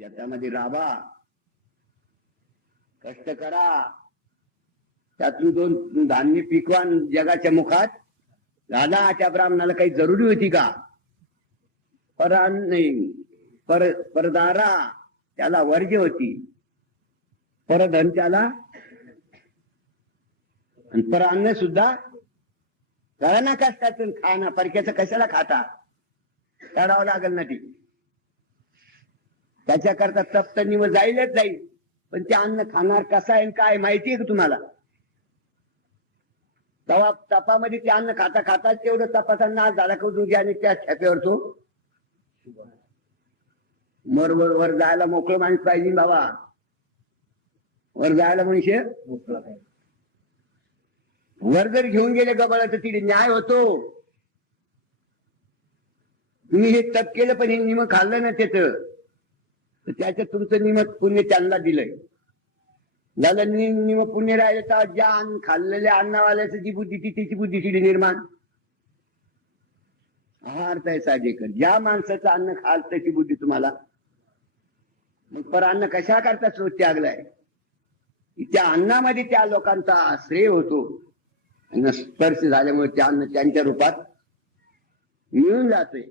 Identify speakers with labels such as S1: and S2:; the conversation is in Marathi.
S1: शेतामध्ये राबा. कष्ट करा. त्यातून दोन धान्य पिकवान जगाच्या मुखात. दादा त्या ब्राह्मणाला काही जरुरी होती का? पर नाही. पर परदारा. त्याला वर्ज होती. परधन त्याला. आणि पर अन्न सुद्धा करा ना कष्टातून खा ना परक्याचं कशाला खाता? काढावं लागेल ना ती. त्याच्याकरता तप्त निव जाईलच जाईल. पण ते अन्न खाणार कसं आहे आणि काय माहितीये का तुम्हाला? तवा तपामध्ये ते अन्न खाता खाता तेवढं तपाचा नाश झाला का आणि त्या छाप्यावर तो वर वर वर जायला मोकळं माणूस पाहिजे बाबा. वर जायला मनुष्य? वर जर घेऊन गेले गबाळ तर तिथे न्याय होतो. तुम्ही हे तप केलं पण हे निम खाल्लं ना त्याच. तर त्याचं तुमचं निम पुण्य त्यांना दिलंय. झालं निम पुण्य राहिलं तर ज्या अन्न खाल्लेल्या अन्नवाल्याची जी बुद्धी ती तिची बुद्धी तिथे निर्माण. हा अर्थ आहे साजेकर. ज्या माणसाचं अन्न खाल त्याची बुद्धी तुम्हाला. मग पर अन्न कशा करता स्रोत त्यागलाय? त्या अन्नामध्ये त्या लोकांचा आश्रय होतो. स्पर्श झाल्यामुळे त्या अन्न त्यांच्या रूपात मिळून जातोय.